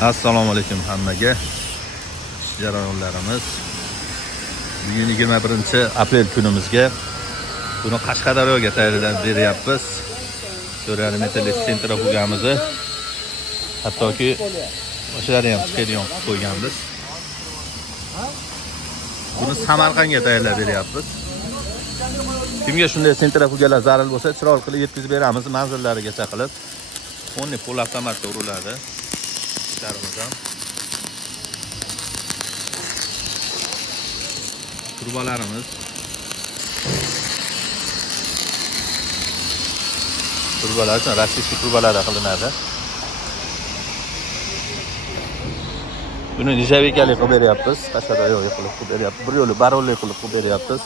Assalomu alaykum hammaga. Jarayonlarimiz bugun 21-aprel kunimizga buni Qashqadaryoga tayyorlab beryapmiz. So'rani metallist sentrifugamizni hattoki o'shalarni ham chiqadigan qilib qo'yganmiz. Buni Samarqandga tayyorlab beryapmiz. Kimga shunday sentrifugalar zarur bo'lsa, chiroyli qilib yetkazib beramiz manzillarigacha qilib. 10 pol avtomatga uriladi. Ishlarimiz turbalarimiz turbalar uchun rossiyskiy turbalarda qilinadi. Buni nijavikalik qilib beryapmiz. Qashqadaryoga qilib beryapmiz. Bir yo'li baronlik qilib beryapmiz.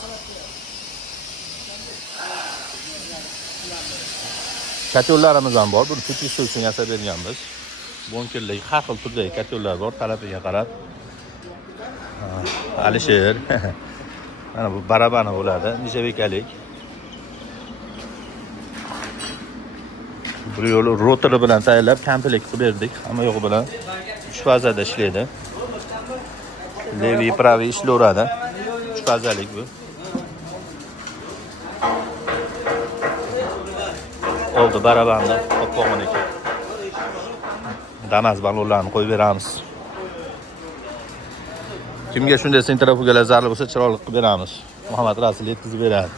Katyollarimiz ham bor. Buni tekish uchun yasab berganmiz. Bonkerlik har xil turdagi katyollar bor, talabiga qarab. Alisher. Mana bu barabani bo'ladi, nijavikalik. Bir yo'li rotori bilan tayyorlab, komplet qilib berdik. Hamma yo'g'i bilan 3 fazada ishlaydi. Levi, pravi ishlayveradi. 3 fazalik bu. Oldi barabanda qopqog'iniki. Damas balonlarni qo'yib beramiz. Kimga shunday sentrifugalar zarur bo'lsa, chiroyli qilib beramiz. Muhammad Rasul yetkazib beradi.